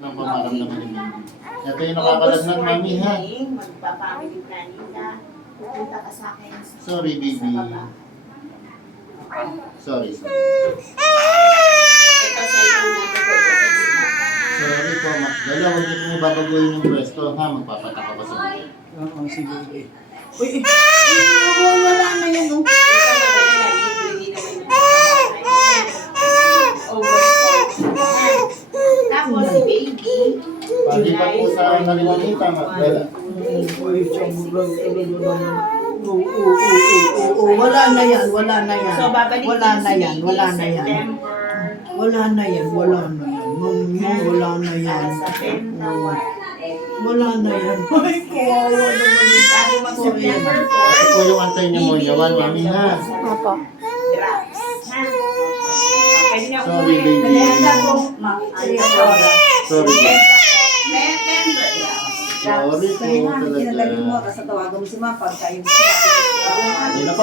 ng pamaramdaman ni Baby. Ito yung nakakalagnat, mami, ha? Magpa-family planning ka. Pupunta ka sa akin. Sorry, baby. Sa baba. Sorry. Ito sa iyo na Sorry po, Dala, huwag niyo pong babaguhin yung pwesto, ha? Magpapataka ko sa mga. Oo, sige. Uy, wala na yan, oh. Tapos si baby. Pagi pa po sa nalinanita, Magdala. Uy, siyang bulag talaga naman. Oo, wala na yan. So babalik Wala din na si yan, baby wala na yan. September. Wala na yan. Mami, wala na yan. Sa Pentawa. Wala na yan. Ay, kawawa naman. Bago mag-September 4. Ito po yung anti-pneumonia 1, mami, ha? Opo. Drops. Ha? Pwede niya Sorry, umuwi. baby. Nalenda po. Sorry, baby. September. Sorry po talaga. Kasi tawagan mo si Mama pagka yung sinabi ko. Hindi na po.